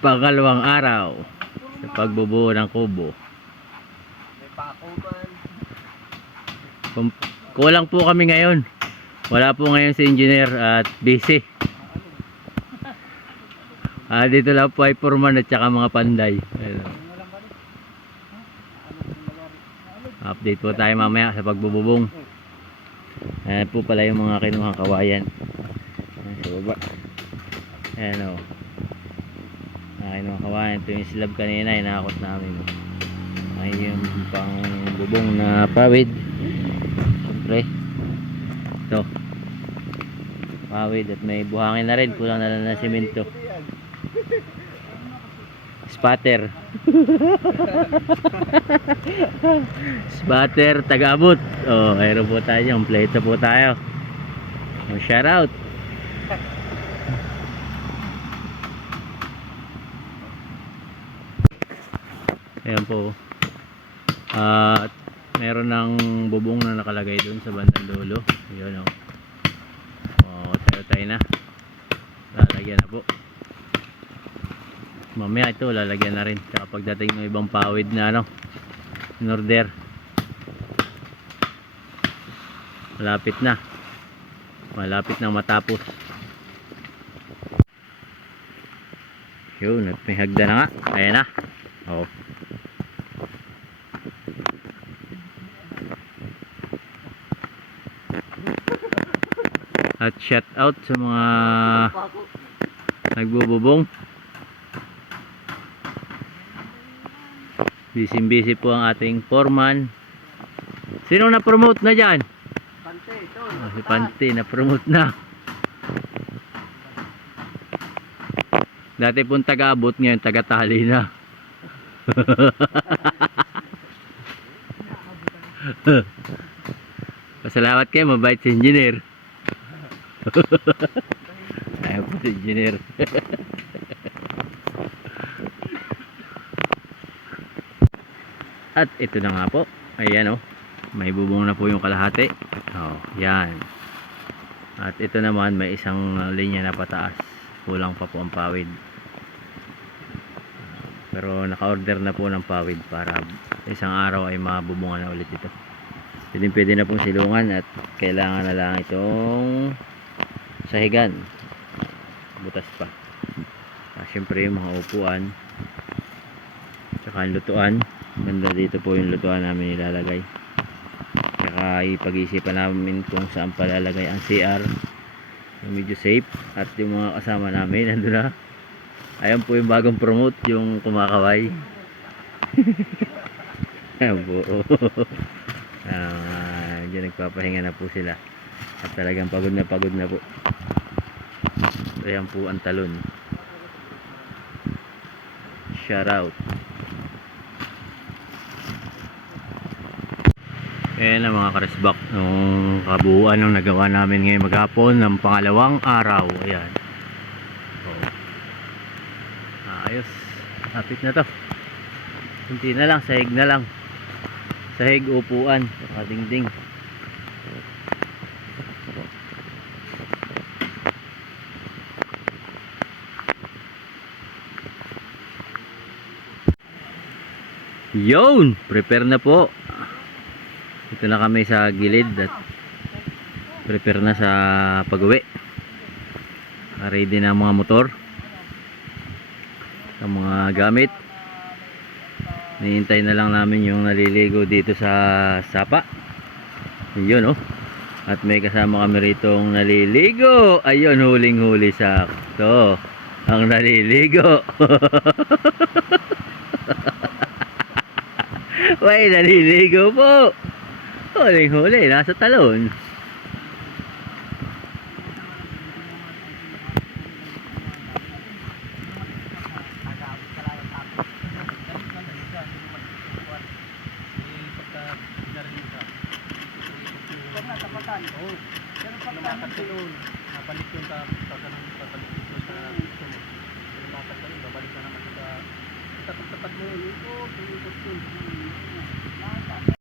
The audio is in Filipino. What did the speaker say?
Pangalawang araw sa pagbubuo ng kubo. Kulang po kami ngayon. Wala po ngayon si engineer at busy. Ah, dito lang po ay foreman at saka mga panday. Ayun. Update po tayo mamaya sa pagbububong. Ayan po pala yung mga kinuhang kawayan. Ayan sa baba. Ayan o. Mga kinuhang kawayan. Ito yung slab kanina. Inakot namin. Ay yung pang bubong na pawid. Siyempre. Ito. Pawid at may buhangin na rin. Kulang na lang ng simento. Spatter. Spatter, taga-abot. Oh, mayroon po tayo. Kompleto po tayo. Oh, shout out. Ayan po. At meron ng bubong na nakalagay doon sa bandang dulo. Yun oh. Oh, tayo tayo na. Lalagyan na po. Mamaya ito lalagyan na rin. Tsaka pagdating ng ibang pawid na ano, in. Malapit na. Malapit na matapos. Yun, at may hagda na nga. Ayan na. Oh. At shout out sa mga nagbububong. Busy busy po ang ating foreman. Sino na promote na dyan? Pante, ito. Oh, si Panti na promote na. Dati pong taga-abot ngayon taga-tali na. Pasalamat kayo, mabait si engineer. Ayaw po si engineer. At ito na nga po. Ayan oh. May bubong na po yung kalahati. Oh, yan. At ito naman may isang uh, linya na pataas. Kulang pa po ang pawid. Pero naka-order na po ng pawid para isang araw ay mabubungan na ulit ito. Pwede pwede na pong silungan at kailangan na lang itong sahigan. Butas pa. Ah, Siyempre yung mga upuan. Tsaka yung lutuan. Ganda dito po yung lutuan namin nilalagay. Tsaka ipag-isipan namin kung saan palalagay ang CR. Yung medyo safe. At yung mga kasama namin nandun na. Ayan po yung bagong promote, yung kumakaway. Ayan po. Ah, diyan nagpapahinga na po sila. At talagang pagod na pagod na po. Ayan po ang talon. Shout out. Ayan ang mga karesbak nung kabuuan ng nagawa namin ngayon maghapon ng pangalawang araw. Ayan. Oh. Ayos. Lapit na to. Kunti na lang, sahig na lang. Sahig upuan, saka dingding. Yun! Prepare na po. Ito na kami sa gilid at prepare na sa pag-uwi. Ready na ang mga motor. Ang mga gamit. Nihintay na lang namin yung naliligo dito sa sapa. Yun oh. At may kasama kami rito naliligo. Ayun, huling-huli sakto. Ang naliligo. May naliligo po. Huling-huli, nasa talon. Oo. Lumakat ka doon. Nabalik yun sa pagkanang pabalik dito sa. Lumakat ka rin, babalik ka naman sa tapat-tapat mo yun. Ito, tumikot yun.